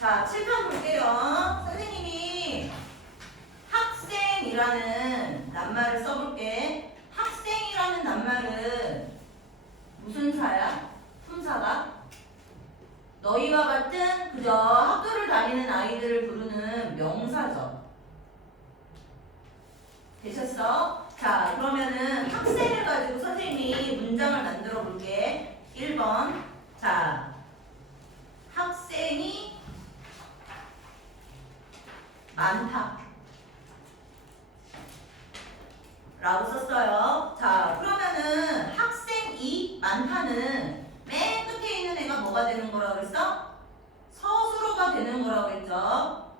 자, 7번 볼게요. 선생님이 학생이라는 낱말을 써볼게. 학생이라는 낱말은 무슨 사야? 품사가? 너희와 같은 그저 학교를 다니는 아이들을 부르는 명사죠. 되셨어? 자, 그러면은 학생을 가지고 선생님이 문장을 만들어 볼게. 1번. 자, 학생이 많다 라고 썼어요. 자, 그러면은 학생이 많다는 맨 끝에 있는 애가 뭐가 되는 거라고 그랬어? 서술어가 되는 거라고 했죠.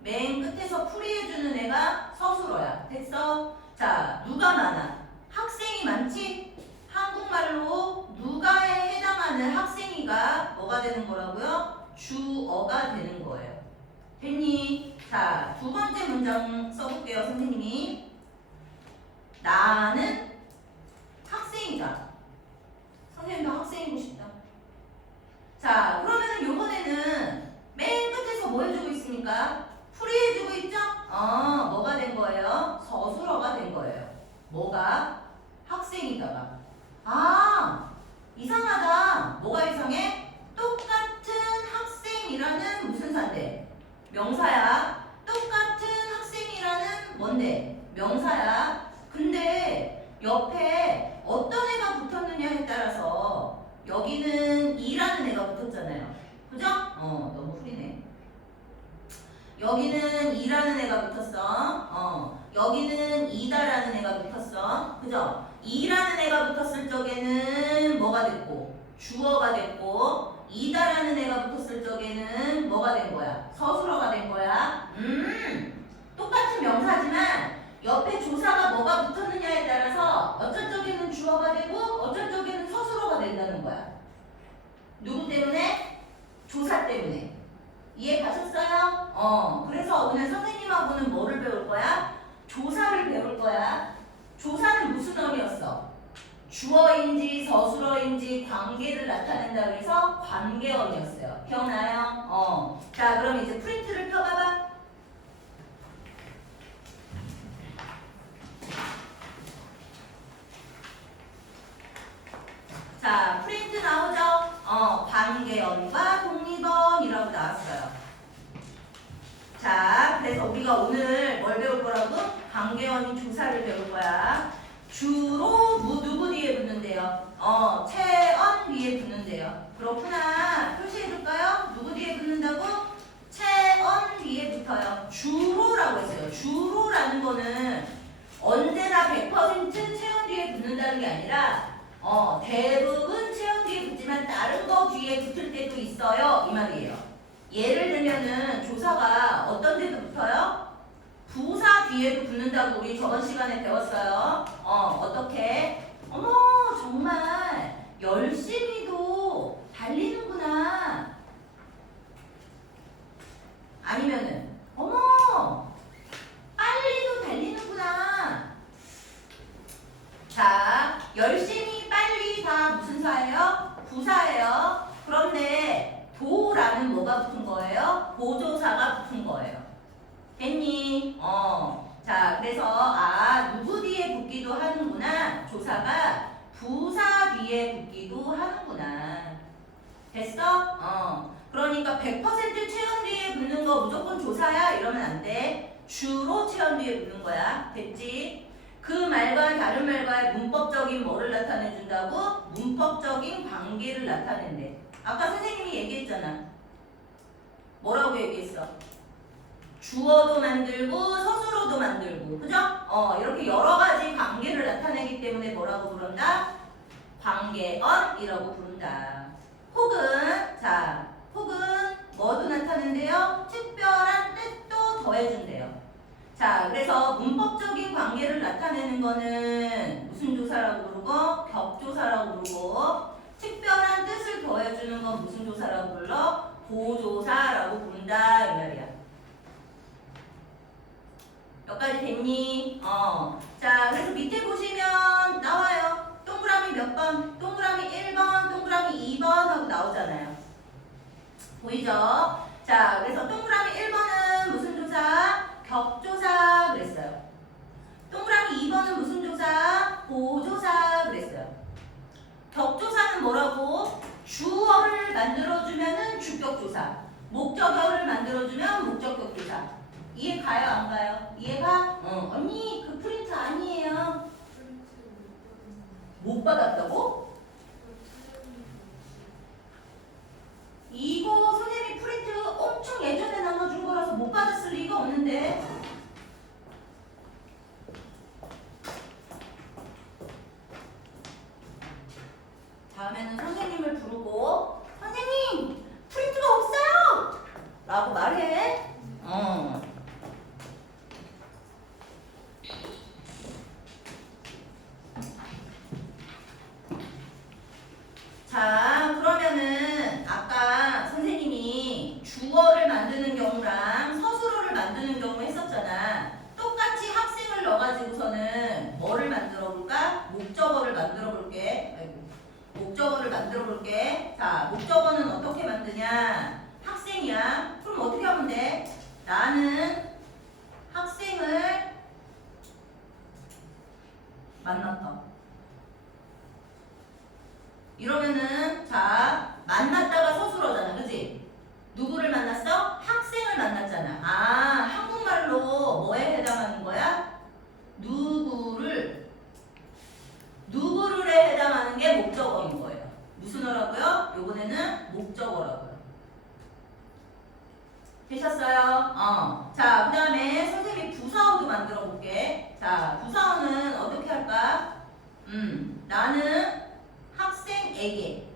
맨 끝에서 풀이해주는 애가 서술어야. 됐어? 자, 누가 많아? 학생이 많지? 한국말로 누가에 해당하는 학생이가 뭐가 되는 거라고요? 주어가 되는 거예요. 됐니? 자, 두 번째 문장 써볼게요, 선생님이. 나는 학생이다. 선생님도 학생이고 싶다. 자, 그러면은 요번에는 맨 끝에서 뭐 해주고 있습니까? 풀이해주고 있죠? 뭐가 된 거예요? 서술어가 된 거예요. 뭐가? 학생이다가. 아, 이상하다. 뭐가 이상해? 똑같은 학생이라는 무슨 사인데? 명사야. 똑같은 학생이라는 뭔데? 명사야. 근데 옆에 어떤 애가 붙었느냐에 따라서 여기는 이라는 애가 붙었잖아요. 그죠? 너무 흐리네. 여기는 이라는 애가 붙었어. 여기는 이다라는 애가 붙었어. 그죠? 이라는 애가 붙었을 적에는 뭐가 됐고? 주어가 됐고, 이다라는 애가 붙었을 적에는 뭐가 된 거야? 서술어가 된 거야. 똑같은 명사지만 옆에 조사가 뭐가 붙었느냐에 따라서 어쩔 적에는 주어가 되고 어쩔 적에는 서술어가 된다는 거야. 누구 때문에? 조사 때문에. 이해 가셨어요? 그래서 오늘 선생님하고는 뭐를 배울 거야? 조사를 배울 거야. 조사는 무슨 어휘였어? 주어인지 서술어인지 관계를 나타낸다 그래서 관계어휘였어요. 기억나요? 자, 그럼 이제 프린트를 펴봐봐. 자, 프린트 나오죠? 관계어휘와 독립어휘라고 나왔어요. 자, 그래서 우리가 오늘 뭘 배울 거라고? 관계어휘 조사를 배울 거야. 주로 누구 뒤에 붙는데요? 채언 뒤에 붙는데요. 그렇구나. 표시해줄까요? 누구 뒤에 붙는다고? 채언 뒤에 붙어요. 주로라고 했어요. 주로라는 거는 언제나 100% 채언 뒤에 붙는다는 게 아니라 대부분 채언 뒤에 붙지만 다른 거 뒤에 붙을 때도 있어요. 이 말이에요. 예를 들면은 조사가 어떤 데도 붙어요? 부사 뒤에도 붙는다고 우리 저번 시간에 배웠어요. 어떻게? 어머, 정말 열심히도 달리는구나. 아니면은 어머, 빨리도 달리는구나. 자, 열심히 빨리 다 무슨 사예요? 부사예요. 그런데 도라는 뭐가 붙은 거예요? 보조사가 붙은 거예요. 됐니? 자, 그래서 누구 뒤에 붙기도 하는구나. 조사가 부사 뒤에 붙기도 하는구나. 됐어? 그러니까 100% 채연 뒤에 붙는 거 무조건 조사야? 이러면 안 돼. 주로 채연 뒤에 붙는 거야. 됐지? 그 말과 다른 말과의 문법적인 뭐를 나타내준다고? 문법적인 관계를 나타낸대. 아까 선생님이 얘기했잖아. 뭐라고 얘기했어? 주어도 만들고 서술어도 만들고, 그죠? 이렇게 여러 가지 관계를 나타내기 때문에 뭐라고 부른다? 관계언이라고 부른다. 혹은 뭐도 나타낸대요? 특별한 뜻도 더해준대요. 자, 그래서 문법적인 관계를 나타내는 거는 무슨 조사라고 부르고, 격조사라고 부르고, 특별한 뜻을 더해주는 건 무슨 조사라고 불러? 보조사라고 부른다 이 말이야. 여기까지 됐니? 자, 그래서 밑에 보시면 나와요. 동그라미 몇 번? 동그라미 1번, 동그라미 2번 하고 나오잖아요. 보이죠? 자, 그래서 동그라미 1번은 무슨 조사? 격조사 그랬어요. 동그라미 2번은 무슨 조사? 보조사 그랬어요. 격조사는 뭐라고? 주어를 만들어주면은 주격조사, 목적어를 만들어주면 목적격조사. 이해 가요 안 가요? 이해가? 언니 그 프린트 아니에요. 못 받았다고? 이거 선생님이 프린트 엄청 예전에 나눠준 거라서 못 받았을 리가 없는데. 다음에는 선생님을 부르고 선생님 프린트가 없어요! 라고 말해. 자, 그러면은 아까 선생님이 주어를 만드는 경우랑 서술어를 만드는 경우 했었잖아. 똑같이 학생을 넣어가지고서는 뭐를 만들어 볼까? 목적어를 만들어 볼게. 아이고. 목적어를 만들어 볼게. 자, 목적어는 어떻게 만드냐? 학생이야. 그럼 어떻게 하면 돼? 나는 학생을 만났다. 이러면은 자, 만났다가 서술어잖아. 그치? 누구를 만났어? 학생을 만났잖아. 아, 한국말로 뭐에 해당하는 거야? 누구를에 해당하는 게 목적어인 거예요. 무슨 어라고요? 요번에는 목적어라고요. 되셨어요? 자, 그 다음에 선생님이 부사어도 만들어 볼게. 자, 부사어는 어떻게 할까? 나는 학생에게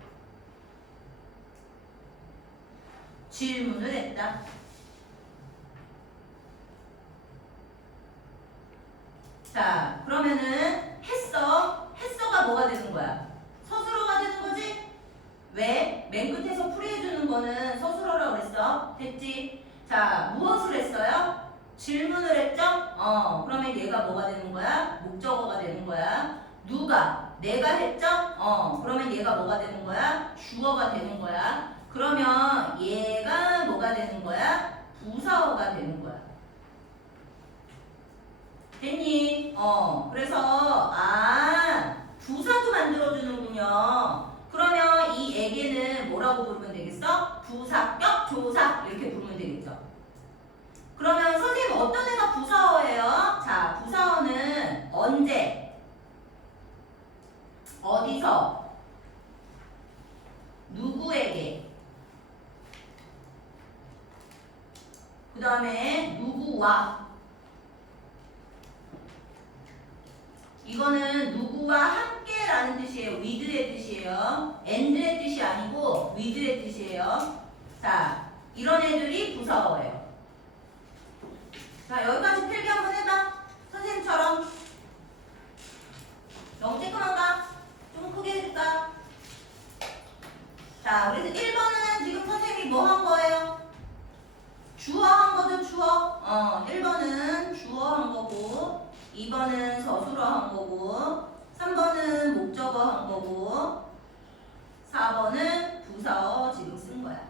질문을 했다. 자, 그러면은 했어가 뭐가 되는 거야? 서술어가 되는 거지? 왜? 맨 끝에서 풀이해주는 거는 서술어라고 그랬어. 됐지? 자, 무엇을 했어요? 질문을 했죠? 그러면 얘가 뭐가 되는 거야? 목적어가 되는 거야. 누가? 내가 했죠? 그러면 얘가 뭐가 되는 거야? 주어가 되는 거야. 그러면 얘가 뭐가 되는 거야? 부사어가 되는 거야. 됐니? 그래서 부사도 만들어주는군요. 그러면 이 에게는 뭐라고 부르면 되겠어? 부사격 조사 이렇게 부르면 되겠죠. 그러면 선생님 어떤 애가 부사어예요? 자, 부사어는 언제? 어디서? 누구에게? 그 다음에 누구와? 이거는 누구와 함께라는 뜻이에요. with의 뜻이에요. and의 뜻이 아니고 with의 뜻이에요. 자, 이런 애들이 부사어예요. 자, 여기까지 필기 한번 해봐. 선생님처럼. 너무 쬐끔한가? 좀 크게 해줄까? 자, 그래서 1번은 지금 선생님이 뭐 한 거예요? 주어 한 거죠, 주어. 1번은 주어 한 거고, 2번은 서술어 한 거고, 3번은 목적어 한 거고, 4번은 부사어 지금 쓴 거야.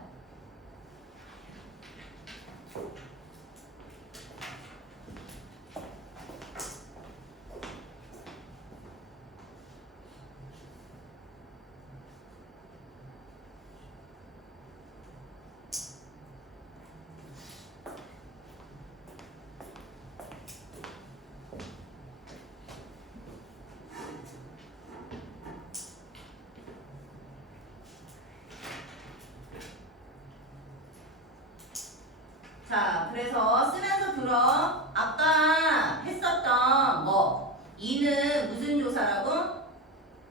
자, 그래서 쓰면서 들어. 아까 했었던 이는 무슨 조사라고?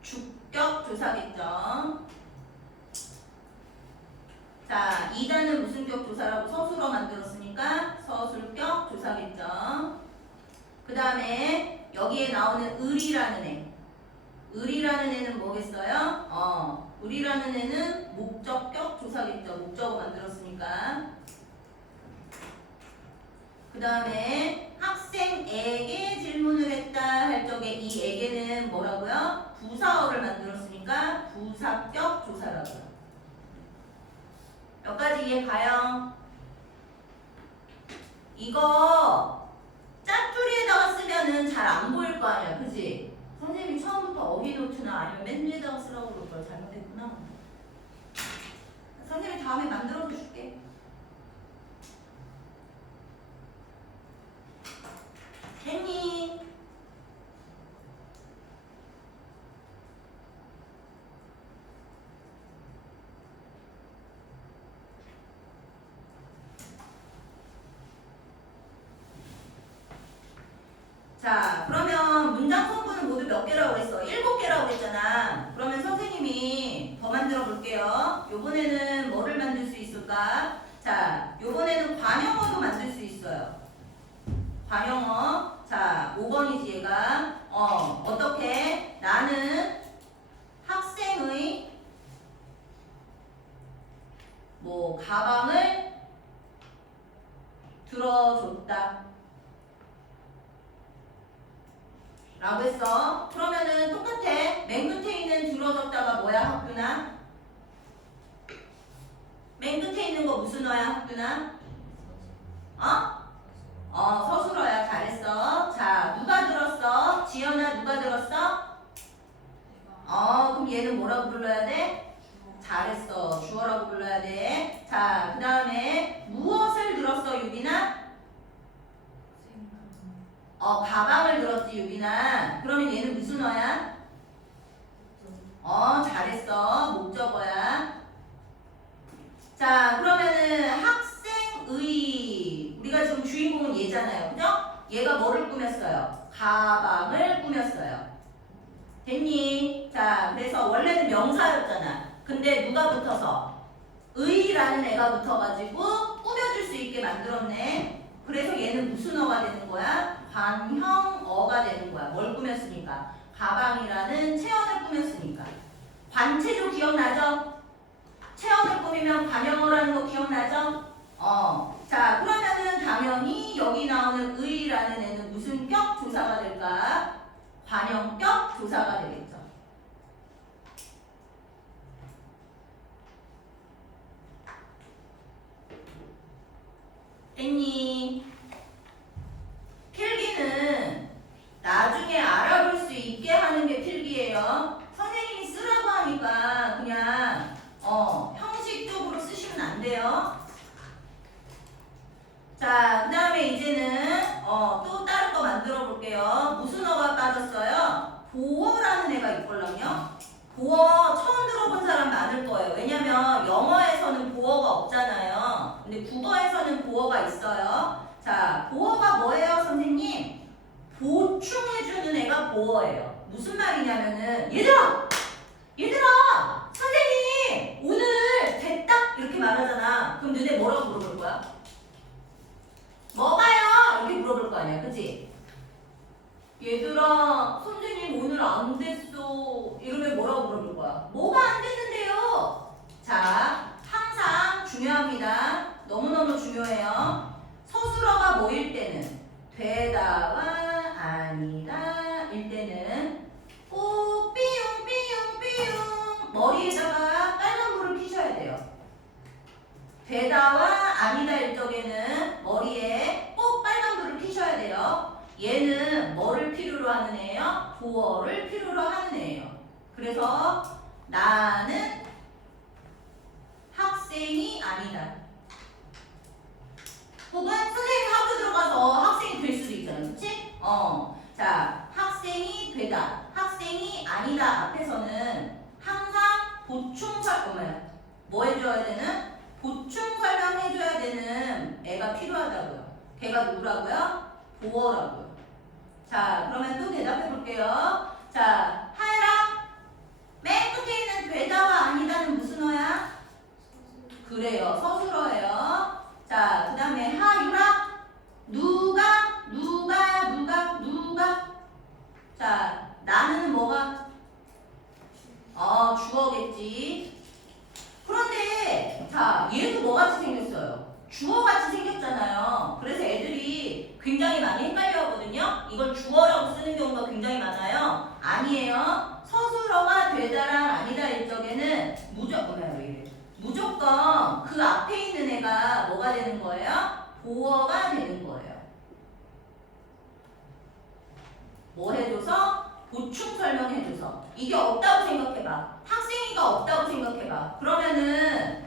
주격 조사겠죠. 자, 2단은 무슨 격 조사라고? 서술어 만들었으니까 서술격 조사겠죠. 그 다음에 여기에 나오는 을이라는 애. 을이라는 애는 뭐겠어요? 을이라는 애는 목적격 조사겠죠. 목적어 만들었으니까. 그 다음에 학생에게 질문을 했다 할 적에 이 에게는 뭐라고요? 부사어를 만들었으니까 부사격 조사라고요. 몇 가지 이해 가요? 이거 짝줄이에다가 쓰면은 잘 안 보일 거 아니야. 그지? 선생님이 처음부터 어휘노트나 아니면 맨 위에다가 쓰라고 그럴 걸 잘못했구나. 선생님이 다음에 만들어서 줄게. 됐니? 자, 그러면 문장 성분은 모두 몇 개라고 했어? 7개라고 했잖아. 그러면 선생님이 더 만들어 볼게요. 요번에는 뭐를 만들 수 있을까? 자, 요번에는 관형어도 만들 수 있어요. 관형어. 자, 5번이지 얘가. 어떻게? 나는 학생의 뭐 가방을 들어줬다 라고 했어. 그러면은 똑같아. 맨 끝에 있는 들어줬다가 뭐야, 학균아? 맨 끝에 있는 거 무슨 어야, 학균아? 서술어야. 잘했어. 자, 누가 들었어? 지연아, 누가 들었어? 그럼 얘는 뭐라고 불러야 돼? 잘했어. 주어라고 불러야 돼. 자, 그 다음에 무엇을 들었어, 유빈아? 가방을 들었지, 유빈아. 그러면 얘는 무슨 어야? 잘했어. 목적어야. 자, 그러면은 학생의, 우리가 지금 주인공은 얘잖아요. 그죠? 얘가 뭐를 꾸몄어요? 가방을 꾸몄어요. 됐니? 자, 그래서 원래는 명사였잖아. 근데 누가 붙어서? 의라는 애가 붙어가지고 꾸며줄 수 있게 만들었네. 그래서 얘는 무슨 어가 되는 거야? 관형어가 되는 거야. 뭘 꾸몄으니까? 가방이라는 체언을 꾸몄으니까. 관체조 기억나죠? 체언을 꾸미면 관형어라는 거 기억나죠? 자, 그러면은 당연히 여기 나오는 의라는 애는 무슨 격 조사가 될까? 관형격 조사가 되겠죠. 됐니? 필기는 나중에 알아볼 수 있게 하는 게 필기예요. 선생님이 쓰라고 하니까 그냥 형식적으로 쓰시면 안 돼요. 자, 그 다음에 이제는 또 다른 거 만들어 볼게요. 무슨 어가 빠졌어요? 보어라는 애가 있걸랑요. 보어 처음 들어본 사람 많을 거예요. 왜냐면 영어에서는 보어가 없잖아요. 근데 국어에서는 보어가 있어요. 자, 보어가 뭐예요, 선생님? 보충해주는 애가 보어예요. 무슨 말이냐면은 얘들아! 선생님! 오늘 됐다! 이렇게 말하잖아. 그럼 너네 뭐라고 물어볼 거야? 뭐가요? 이렇게 물어볼 거 아니야. 그치? 얘들아, 선생님 오늘 안 됐어. 이러면 뭐라고 물어볼 거야? 뭐가 안 됐는데요? 자, 항상 중요합니다. 너무너무 중요해요. 서술어가 뭐일 때는? 되다와 아니다 일 때는 꼭 삐용삐용삐용 머리에다가 빨간불을 피셔야 돼요. 되다와 아니다 일 적에는 머리에 꼭 빨간불을 피셔야 돼요. 얘는 뭐를 필요로 하는 애예요? 보어를 필요로 하는 애예요. 그래서 나는 학생이 아니다. 혹은 선생님이 학교 들어가서 학생이 될 수도 있잖아요. 그치? 자, 학생이 되다, 학생이 아니다 앞에서는 항상 뭐 해줘야 되는? 보충 설명해줘야 되는 애가 필요하다고요. 걔가 누구라고요? 보어라고요. 자, 그러면 또 대답해 볼게요. 자, 하연아, 맨 끝에 있는 되다와 아니다는 무슨 어야? 그래요, 서술어예요. 자, 그 다음에 하유라, 누가? 자, 나는 뭐가? 주어겠지. 그런데 자, 얘도 뭐같이 생겼어요? 주어같이 생겼잖아요. 그래서 애들이 굉장히 많이 헷갈려 하거든요. 이걸 주어라고 쓰는 경우가 굉장히 많아요. 아니에요. 서술어가 되다랑 아니다일 적에는 무조건 그 앞에 있는 애가 뭐가 되는 거예요? 보어가 되는 거예요. 뭐 해줘서? 보충 설명해줘서. 이게 없다고 생각해봐. 학생이가 없다고 생각해봐. 그러면은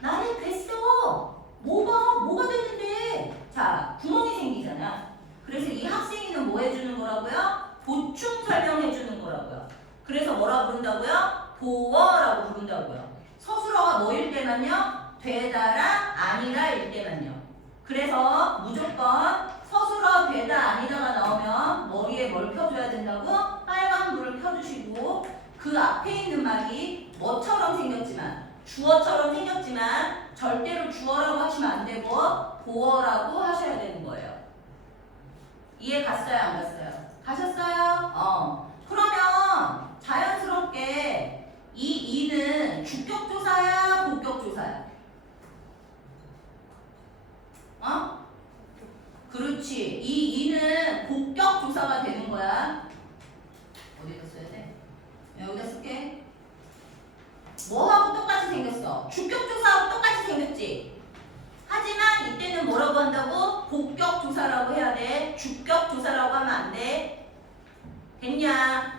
나는 됐어. 뭐가 됐는데? 자, 구멍이 생기잖아. 그래서 이 학생이는 뭐 해주는 거라고요? 보충 설명해주는 거라고요. 그래서 뭐라 부른다고요? 보어라고 부른다고요. 서술어가 뭐일 때만요? 되다라 아니라일 때만요. 그래서 무조건 서술어 되다 아니다가 나오면 머리에 뭘 펴줘야 된다고? 빨간 불을 펴주시고 그 앞에 있는 말이 뭐처럼 생겼지만 주어처럼 생겼지만 절대로 주어라고 하시면 안 되고 보어라고 하셔야 되는 거예요. 이해 갔어요? 안 갔어요? 가셨어요? 그러면 자연스럽게 이 이는 주격조사야 복격조사야? 그렇지. 이 이는 복격조사가 되는 거야. 어디다 써야 돼? 여기다 쓸게. 뭐하고 똑같이 생겼어? 주격조사하고 똑같이 생겼지? 하지만 이때는 뭐라고 한다고? 복격조사라고 해야 돼. 주격조사라고 하면 안 돼. 됐냐?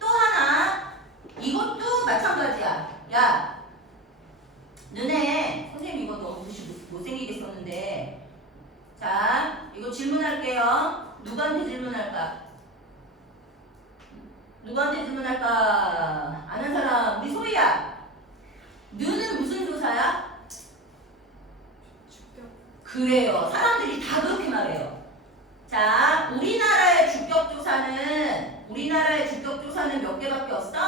또 하나. 이것도 마찬가지야. 야, 너네 선생님 이거 너무 못생기게 썼는데 자, 이거 질문할게요. 누구한테 질문할까? 누구한테 질문할까? 아는 사람, 우리 소희야. 너는 무슨 조사야? 주격. 그래요. 사람들이 다 그렇게 말해요. 자, 우리나라의 주격조사는 몇 개밖에 없어?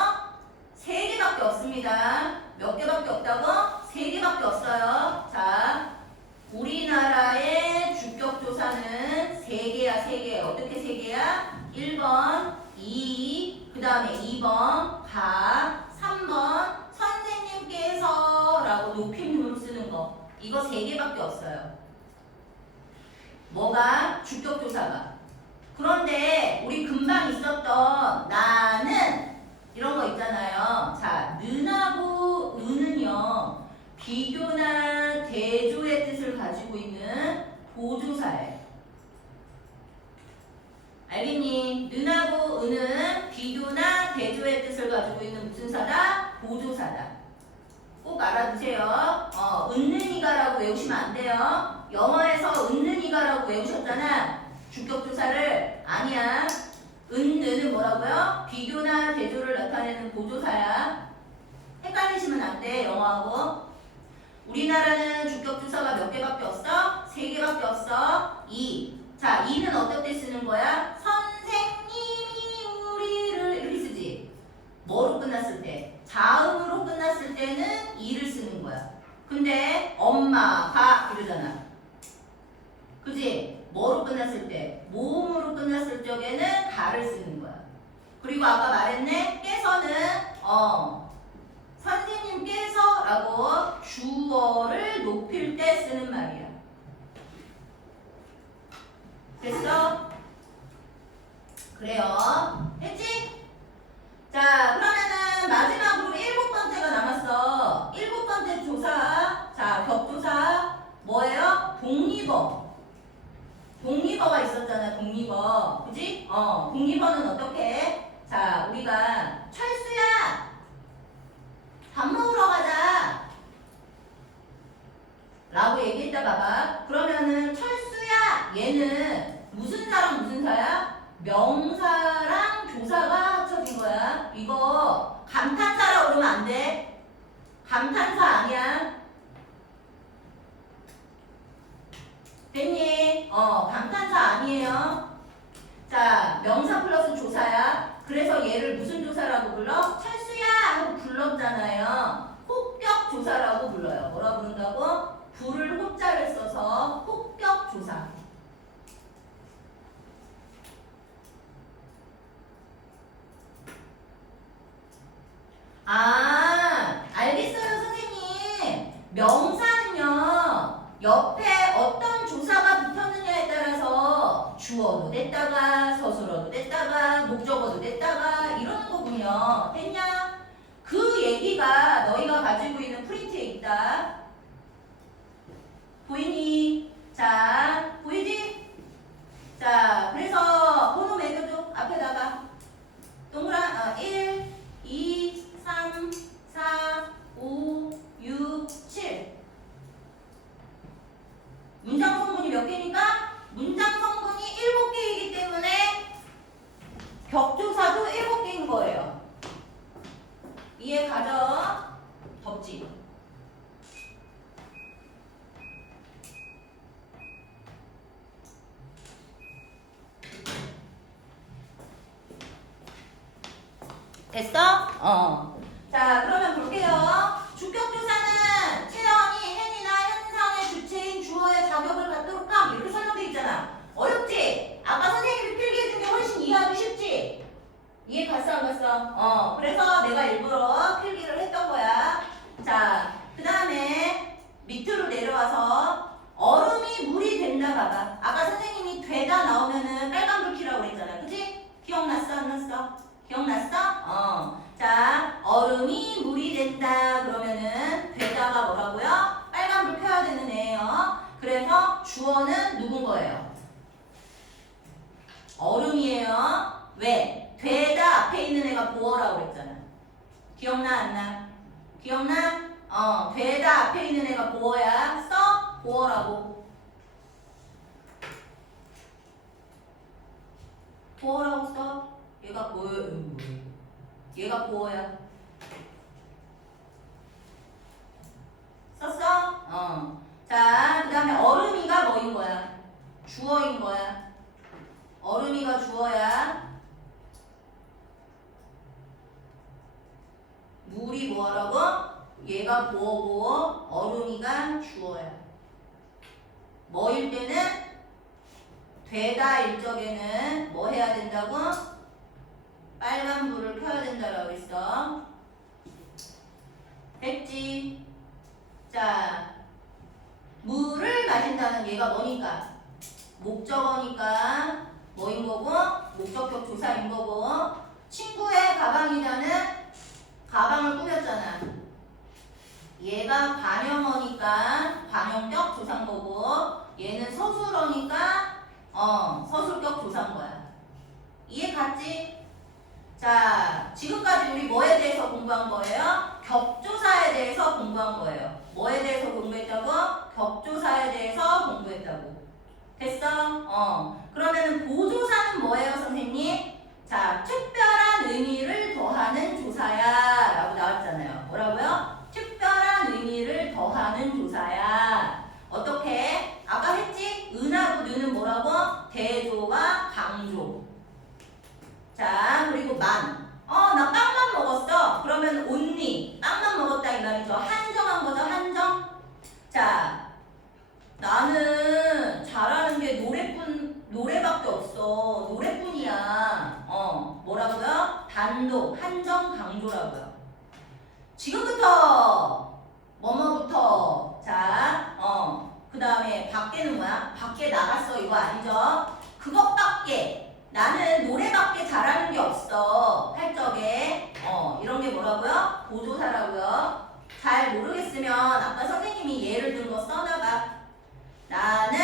3개밖에 없습니다. 몇 개밖에 없다고? 3개밖에 없어요. 자, 우리나라의 주격조사는 3개야, 3개. 어떻게 3개야? 1번, 2, 그 다음에 2번, 가, 3번, 선생님께서 라고 높임으로 쓰는 거. 이거 3개밖에 없어요. 뭐가? 주격조사가. 그런데 우리 금방 있었던 나는 이런 거 있잖아요. 자, 는하고 은은요. 비교나 대조의 뜻을 가지고 있는 보조사예요. 알겠니? 는하고 은은 비교나 대조의 뜻을 가지고 있는 무슨 사다? 보조사다. 꼭 알아두세요. 은는이가라고 외우시면 안 돼요. 영어에서 은는이가라고 외우셨잖아. 주격조사를. 아니야. 은는은 뭐라고요? 비교나 대조를 나타내는 보조사야. 헷갈리시면 안 돼, 영어하고. 우리나라는 주격조사가 몇 개밖에 없어? 3개밖에 없어. 2. 자, 2는 어떨 때 쓰는 거야? 선생님이 우리를 이렇게 쓰지. 뭐로 끝났을 때? 자음으로 끝났을 때는 2를 쓰는 거야. 근데 엄마가 이러잖아. 그지? 뭐로 끝났을 때? 모음으로 끝났을 적에는 가를 쓰는 거야. 그리고 아까 말했네? 깨서는 선생님께서 라고 주어를 높일 때 쓰는 말이야. 됐어? 그래요. 했지? 자, 그러면은 마지막으로 7번째가 남았어. 7번째 조사. 자, 격조사. 뭐예요? 독립어. 독립어가 있었잖아, 독립어. 그지? 독립어는 어떻게 해? 자, 우리가 철수야! 밥 먹으러 가자! 라고 얘기했다 봐봐. 그러면은 철수야! 얘는 무슨 사랑 무슨 사야? 명사랑 조사가 합쳐진 거야. 이거 감탄사라고 그러면 안 돼. 감탄사 아니야. 됐니? 감탄사 아니에요. 자, 명사 플러스 조사야. 그래서 얘를 무슨 조사라고 불러? 철수야! 하고 불렀잖아요. 호격 조사라고 불러요. 뭐라 부른다고? 불을 호자를 써서 호격 조사. 아, 알겠어요, 선생님. 명사는요, 옆에 어떤 조사가 붙었느냐에 따라서 주어도 됐다가, 서술어도 됐다가, 목적어도 됐다가, 이러는 거군요. 됐냐? 그 얘기가 너희가 가지고 있는 프린트에 있다. 보이니? 자, 보이지? 자, 그래서 번호 몇 됐어? 자, 그러면 볼게요. 주격조사는 채영이, 헨이나 현상의 주체인 주어의 자격을 갖도록 함. 이렇게 설명돼 있잖아. 어렵지? 아까 선생님이 필기해준 게 훨씬 이해하기 쉽지? 이해 갔어, 안 갔어? 그래서 내가 일부러 필기를 했던 거야. 자, 그 다음에 밑으로 내려와서 얼음이 물이 된다 봐봐. 아까 선생님이 되다 나오면은 빨간불 켜라고 그랬잖아. 그치? 기억났어, 안 났어? 기억났어? 자, 얼음이 물이 된다 그러면은 되다가 뭐라고요? 빨간불 켜야 되는 애예요. 그래서 주어는 누군 거예요? 얼음이에요. 왜? 되다 앞에 있는 애가 보어라고 그랬잖아. 기억나, 안 나? 기억나? 되다 앞에 있는 애가 보어야. 써? 보어라고. 보어라고 써. 얘가 보여. 얘가 보어야. 썼어? 자, 그 다음에 얼음이가 뭐인 거야? 주어인 거야. 얼음이가 주어야. 물이 뭐라고? 얘가 보어고 얼음이가 주어야. 뭐일 때는? 되다 일적에는 뭐 해야 된다고? 빨간불을 켜야 된다라고 했어. 됐지? 자, 물을 마신다는 얘가 뭐니까? 목적어니까 뭐인 거고? 목적격 조사인 거고. 친구의 가방이라는 가방을 꾸몄잖아. 얘가 관형어니까 관형격 조사인 거고, 얘는 서술어니까 서술격 조사인 거야. 이해 갔지? 자, 지금까지 우리 뭐에 대해서 공부한 거예요? 격조사에 대해서 공부한 거예요. 뭐에 대해서 공부했다고? 격조사에 대해서 공부했다고. 됐어? 그러면은 보조사는 뭐예요, 선생님? 자, 특별한 의미를 더하는 조사야 라고 나왔잖아요. 뭐라고요? 특별한 의미를 더하는 조사야. 어떻게? 아까 했지? 은하고 느는 뭐라고? 대조와 강조. 자, 그리고 만. 나 빵만 먹었어. 그러면 only. 빵만 먹었다 이 말이죠. 한정한 거죠, 한정. 자, 나는 잘하는 게 노래밖에 없어. 노래뿐이야. 뭐라고요? 단독, 한정, 강조라고요. 지금부터, 뭐뭐부터. 자, 그 다음에 밖에는 뭐야? 밖에 나갔어. 이거 아니죠? 그것밖에. 나는 노래밖에 잘하는 게 없어. 할 적에. 이런 게 뭐라고요? 보조사라고요. 잘 모르겠으면 아까 선생님이 예를 든 거 써놔봐. 나는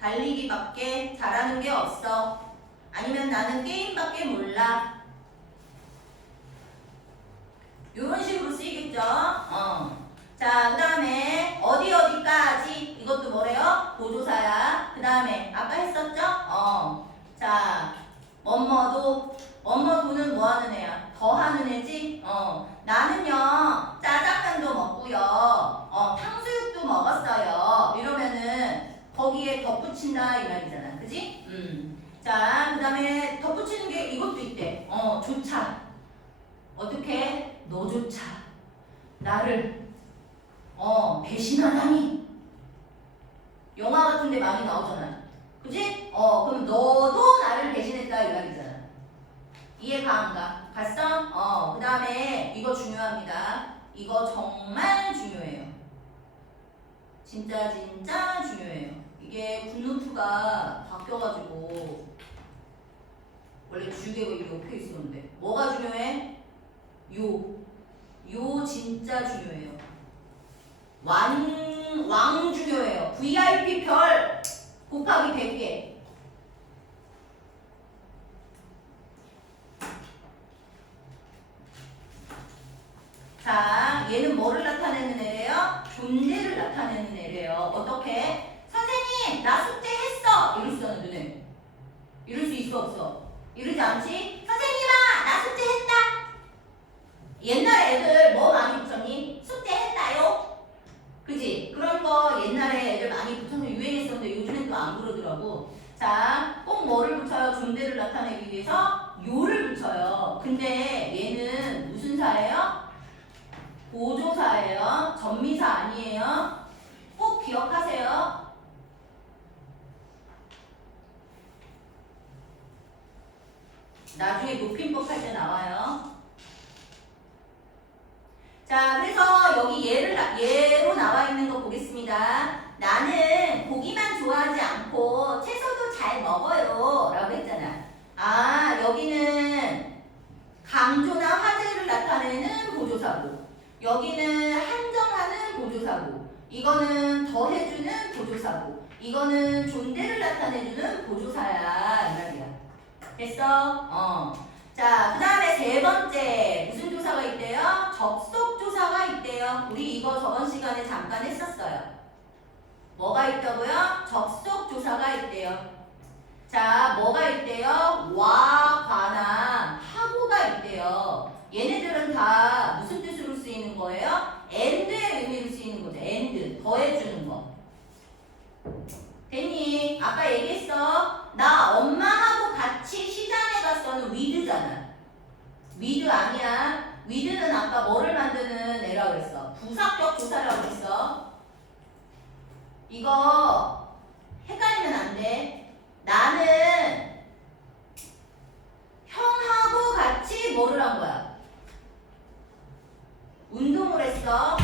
달리기밖에 잘하는 게 없어. 아니면 나는 게임밖에 몰라. 이런 식으로 쓰이겠죠? 자, 그 다음에 어디까지 이것도 뭐래요? 보조사야. 그 다음에 아까 했었죠? 자, 뭐뭐도는 뭐 하는 애야? 더 하는 애지? 나는요 짜장면도 먹고요 탕수육도 먹었어요. 이러면은 거기에 덧붙인다 이 말이잖아. 그지? 자, 그 다음에 덧붙이는 게 이것도 있대. 조차. 어떻게? 너조차 나를 배신하다니. 영화 같은 데 많이 나오잖아. 그지? 그럼 너도 나를 배신했다 이 말이잖아. 이해가 안 가? 갔어? 그 다음에 이거 중요합니다. 이거 정말 중요해요. 진짜 중요해요. 이게 굿노트가 바뀌어가지고 원래 주계가 이렇게 옆에 있었는데 뭐가 중요해? 요 진짜 중요해요. 왕 중요해요. VIP 별 곱하기 100개. 자, 얘는 뭐를 나타내는 애래요? 존재를 나타내는 애래요. 어떻게? 선생님, 나 숙제했어! 이럴 수 있어, 너네. 이럴 수 있어, 없어? 이러지 않지? 선생님아, 나 숙제했다! 옛날에 애들 뭐 많이 붙였니? 숙제했다요? 그지? 그런 거 옛날에 애들 많이 붙여서 유행했었는데 요즘엔 또 안 그러더라고. 자, 꼭 뭐를 자, 그래서 여기 예로 나와 있는 거 보겠습니다. 나는 고기만 좋아하지 않고 채소도 잘 먹어요. 라고 했잖아. 아, 여기는 강조나 화제를 나타내는 보조사고. 여기는 한정하는 보조사고. 이거는 더해주는 보조사고. 이거는 존재를 나타내주는 보조사야. 이 말이야. 됐어? 자, 그 다음에 세 번째 무슨 조사가 있대요? 접속 조사가 있대요. 우리 이거 저번 시간에 잠깐 했었어요. 뭐가 있다고요? 접속 조사가 있대요. 자, 뭐가 있대요? 와, 관한, 하고가 있대요. 얘네들은 다 무슨 뜻으로 쓰이는 거예요? and의 의미로 쓰이는 거죠. and, 더해주는 거. 됐니? 아까 얘기했어. 나 엄마하고 같이 시장에 갔어는 with잖아. with 아니야. with는 아까 뭐를 만드는 애라고 그랬어. 부사격 조사라고 그랬어. 이거 헷갈리면 안 돼. 나는 형하고 같이 뭐를 한 거야? 운동을 했어.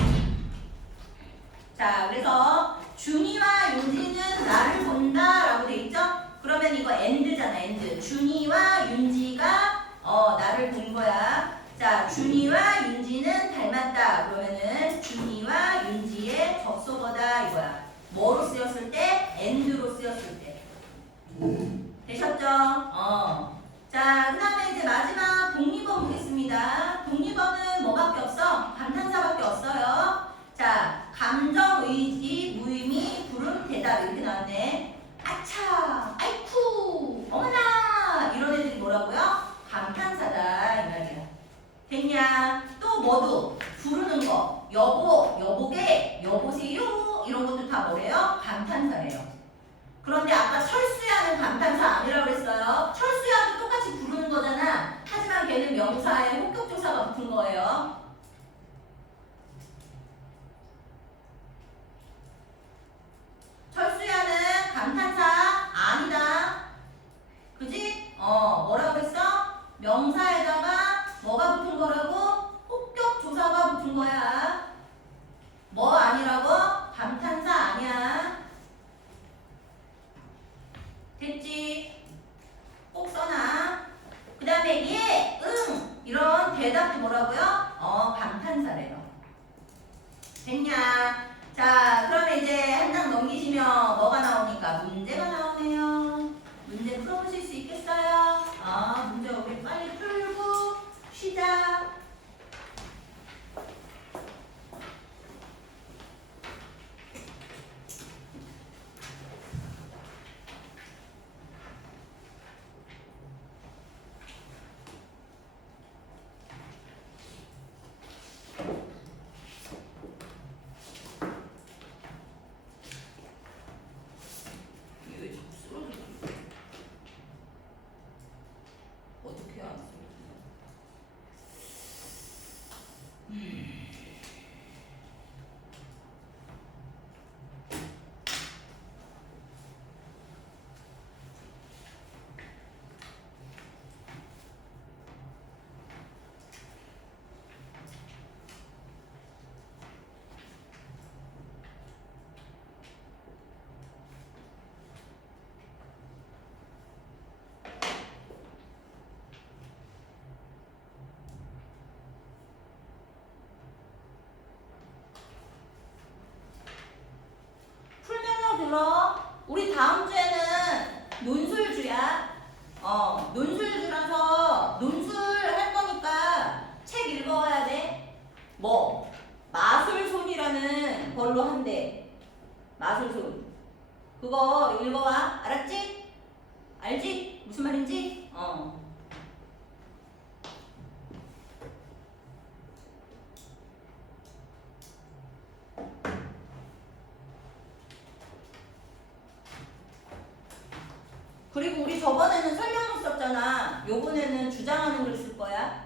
자, 그래서 준이와 윤지는 나를 본다 라고 돼 있죠? 그러면 이거 and잖아, and. 준이와 윤지가 나를 본 거야. 자, 준이와 윤지는 닮았다. 그러면은 준이와 윤지의 접속어다 이거야. 뭐로 쓰였을 때? and로 쓰였을 때. 되셨죠? 자, 그 다음에 이제 마지막 독립어 보겠습니다. 독립어는 뭐밖에 없어? 감탄사밖에 없어요. 자, 감정, 의지, 무의미, 부름, 대답 이렇게 나왔네. 아차, 아이쿠, 어머나 이런 애들이 뭐라고요? 감탄사다 이 말이야. 됐냐? 또 뭐도 부르는 거, 여보, 여보게, 여보세요 이런 것도 다 뭐래요? 감탄사래요. 그런데 아까 철수야는 감탄사 아니라고 그랬어요. 철수야도 똑같이 부르는 거잖아. 하지만 걔는 명사에 목격조사가 붙은 거예요. 철수야는 감탄사 아니다. 그지? 뭐라고 했어? 명사에다가 뭐가 붙은 거라고? 목격조사가 붙은 거야. 뭐 아니라고? 감탄사 아니야. 됐지? 꼭 써놔. 그 다음에 예, 응 이런 대답도 뭐라고요? 감탄사래요. 됐냐? 자, 그러면 이제 한 장 넘기시면 뭐가 나오니까 문제가 나오네요. 문제 풀어보실 수 있겠어요? 문제 우리 빨리 풀고 쉬자. 어떻게 해야 돼? 들어. 우리 다음 주에는 논술주야. 논술주라서 논술 할 거니까 책 읽어야 돼. 뭐? 마술손이라는 걸로 한대. 마술손. 그거 읽어와. 알았지? 알지? 무슨 말인지? 그리고 우리 저번에는 설명을 썼잖아. 요번에는 주장하는 걸 쓸 거야.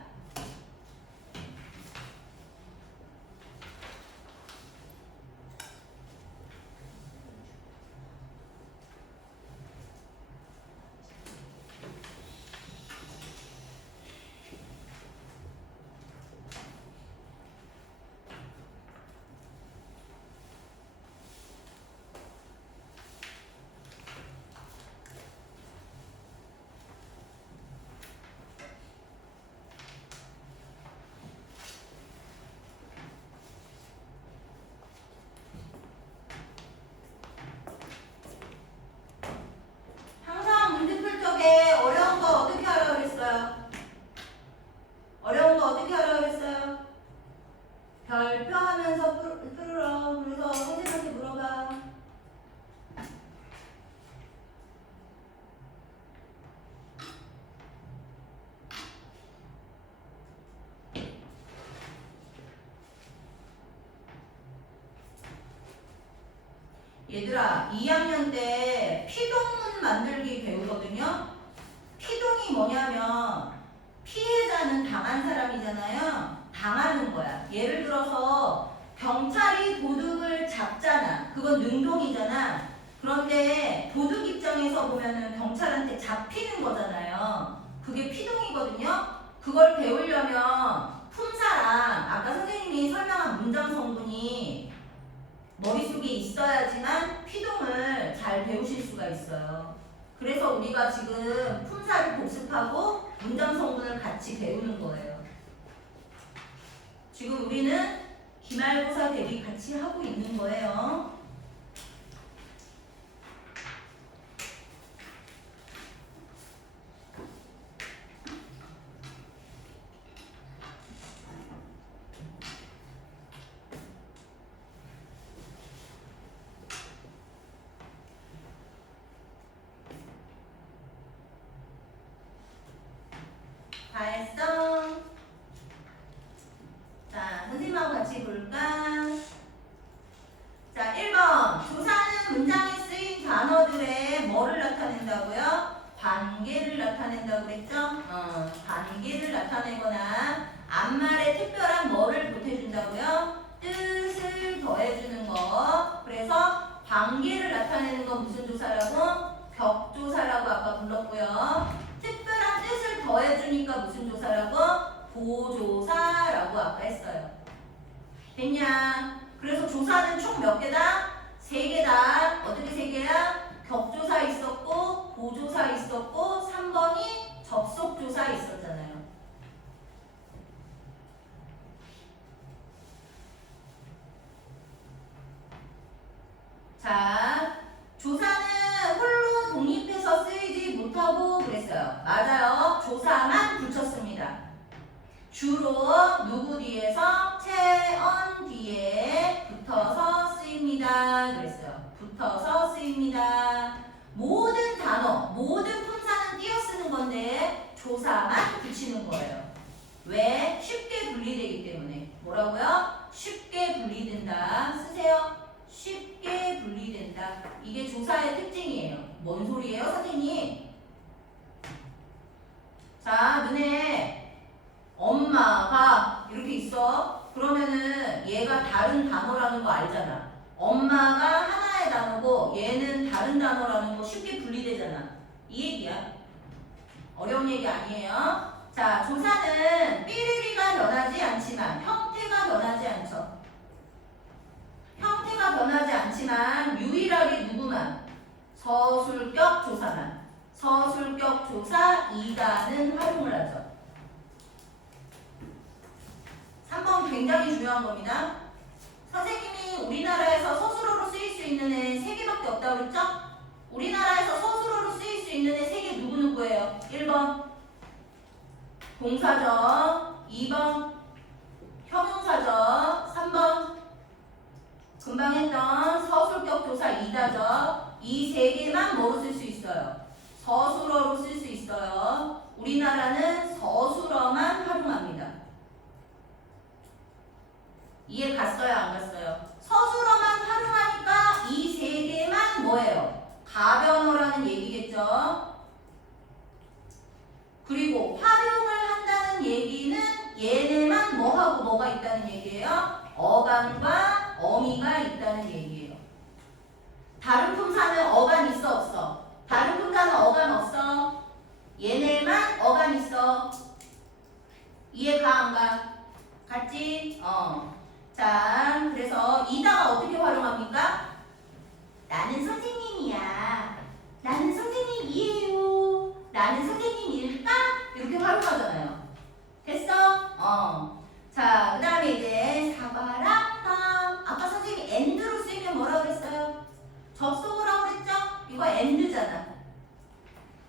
얘들아, 2학년 때 피동문 만들기 배우거든요. 피동이 뭐냐면 피해자는 당한 사람이잖아요. 당하는 거야. 예를 들어서 경찰이 도둑을 잡잖아. 그건 능동이잖아. 그런데 도둑 입장에서 보면은 경찰한테 잡히는 거잖아요. 그게 피동이거든요. 그걸 배우려면 품사랑 아까 선생님이 설명한 문장 성분이 머릿속에 있어야지만 피동을 잘 배우실 수가 있어요. 그래서 우리가 지금 품사를 복습하고 문장 성분을 같이 배우는 거예요. 지금 우리는 기말고사 대비 같이 하고 있는 거예요. 다 했어? 자, 선생님하고 같이 볼까? 자, 1번. 조사는 문장에 쓰인 단어들의 뭐를 나타낸다고요? 관계를 나타낸다고 그랬죠? 관계를 나타내거나 앞말에 특별한 뭐를 보태준다고요? 뜻을 더해주는 거. 그래서 관계를 나타내는 건 무슨 조사라고? 격조사라고 아까 불렀고요. 특별한 뜻을 더해주니까 무슨 조사라고? 보조사라고 아까 했어요. 됐냐? 그래서 조사는 총 몇 개다? 3개다. 어떻게 3개야? 격조사 있었고 보조사 있었고 3번이 접속조사 있었잖아요. 자, 조사는 홀로 독립해서 쓰이지 못하고 그랬어요. 맞아요. 조사만 붙였습니다. 주로 누구 뒤에서? 체언 뒤에 붙어서 쓰입니다. 그랬어요. 붙어서 쓰입니다. 모든 단어, 모든 품사는 띄어 쓰는 건데 조사만 붙이는 거예요. 왜? 쉽게 분리되기 때문에. 뭐라고요? 쉽게 분리된다. 쓰세요. 쉽게 분리된다. 이게 조사의 특징이에요. 뭔 소리예요, 선생님? 자, 눈에 엄마가 이렇게 있어. 그러면은 얘가 다른 단어라는 거 알잖아. 엄마가 하나의 단어고 얘는 다른 단어라는 거 쉽게 분리되잖아. 이 얘기야. 어려운 얘기 아니에요. 자, 조사는 삐리리가 변하지 않지만 형태가 변하지 않죠. 형태가 변하지 않지만 유일하게 누구만? 서술격 조사만. 서술격 조사 2단은 활용을 하죠. 3번 굉장히 중요한 겁니다. 선생님이 우리나라에서 서술어로 쓰일 수 있는 애 3개밖에 없다고 그랬죠? 우리나라에서 서술어로 쓰일 수 있는 애 3개 누구예요? 1번 동사죠. 2번 형용사죠. 3번 금방 했던 서술격 조사 2다죠. 이 3개만 뭐로 쓸 수 있어요? 서술어로 쓸 수 있어요. 우리나라는 서술어만 활용합니다. 이해 갔어요? 안 갔어요? 서술어만 활용하니까 이 3개만 뭐예요? 가변어라는 얘기겠죠? 그리고 활용을 한다는 얘기는 얘네만 뭐하고 뭐가 있다는 얘기예요? 어간과 어미가 있다는 얘기예요. 다른 품사는 어간 있어 없어? 다른 품사는 어간 없어? 얘네만 어간 있어. 이해가 안 가? 갔지? 자, 그래서 이다가 어떻게 활용합니까? 나는 선생님이야. 나는 선생님이에요. 나는 선생님일까? 이렇게 활용하잖아요. 됐어? 자, 그 다음에 이제 사과랑 아까 선생님이 and로 쓰이면 뭐라고 그랬어요? 접속을 하고 그랬죠? 이거 and잖아.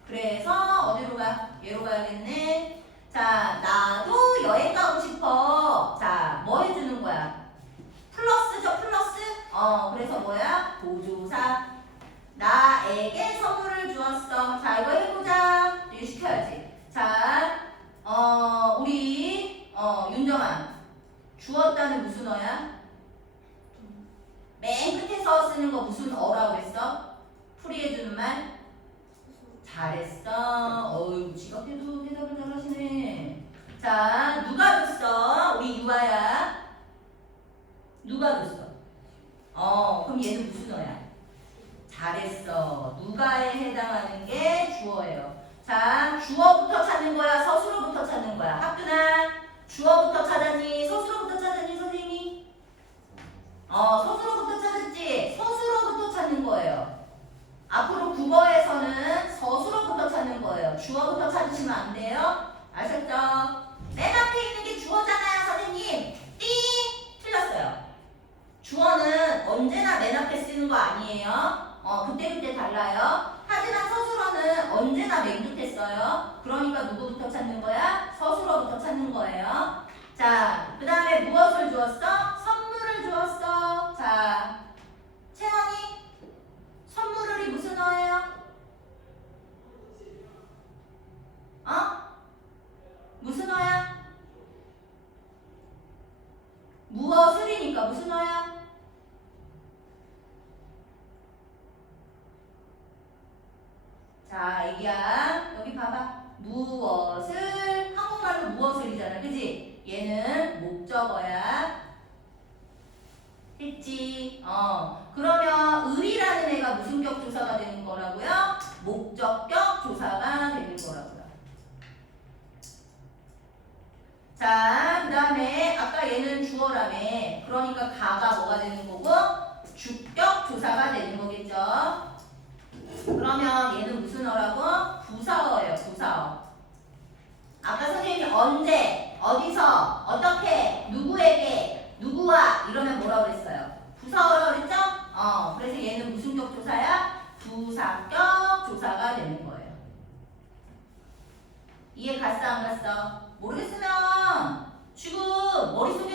그래서 어디로 가? 얘로 가야겠네. 자, 나도 여행 가고 싶어. 자, 뭐 해주는 거야? 플러스죠, 플러스? 그래서 뭐야? 보조사. 나에게 선물을 주었어. 자, 이거 해보자. 이거 시켜야지. 자, 우리, 윤정아. 주었다는 무슨 어야? 맨 끝에서 쓰는 거 무슨 어라고 했어? 풀이해주는 말? 잘했어. 어휴, 지각해도 대답을 잘하시네. 자, 누가 줬어? 우리 유아야. 누가 줬어? 그럼 얘는 무슨 어야? 잘했어. 누가에 해당하는 게 주어예요. 자, 주어부터 찾는 거야? 서술어부터 찾는 거야? 학균아, 주어부터 찾았니? 서술어부터 찾았니, 선생님이? 서술어부터 찾았지? 서술어부터 찾는 거예요. 앞으로 국어에서는 서술어부터 찾는 거예요. 주어부터 찾으시면 안 돼요. 아셨죠? 맨 앞에 있는 게 주어잖아요, 선생님. 띵! 틀렸어요. 주어는 언제나 맨 앞에 쓰는 거 아니에요. 그때그때 달라요. 하지만 서술어는 언제나 맨 끝에 써요. 그러니까 누구부터 찾는 거야? 서술어부터 찾는 거예요. 자, 그 다음에 무엇을 주었어? 선물을 주었어. 자, 채원이 선물을이 무슨 어예요? 무슨 어야? 무엇을이니까 무슨 어야? 자, 애기야, 여기 봐봐. 무엇을, 한국말로 무엇을이잖아. 그지? 얘는 목적어야. 했지? 그러면 을이라는 애가 무슨 격 조사가 되는 거라고요? 목적격 조사가 되는 거라고요. 자, 그 다음에 아까 얘는 주어라며. 그러니까 가가 뭐가 되는 거고? 주격 조사가 되는 거겠죠? 그러면 얘는 무슨 어라고? 부사어예요. 부사어. 아까 선생님이 언제, 어디서, 어떻게, 누구에게, 누구와 이러면 뭐라고 그랬어요? 부사어라고 그랬죠? 그래서 얘는 무슨 격 조사야? 부사격 조사가 되는 거예요. 이해 갔어 안 갔어? 모르겠으면 지금 머릿속에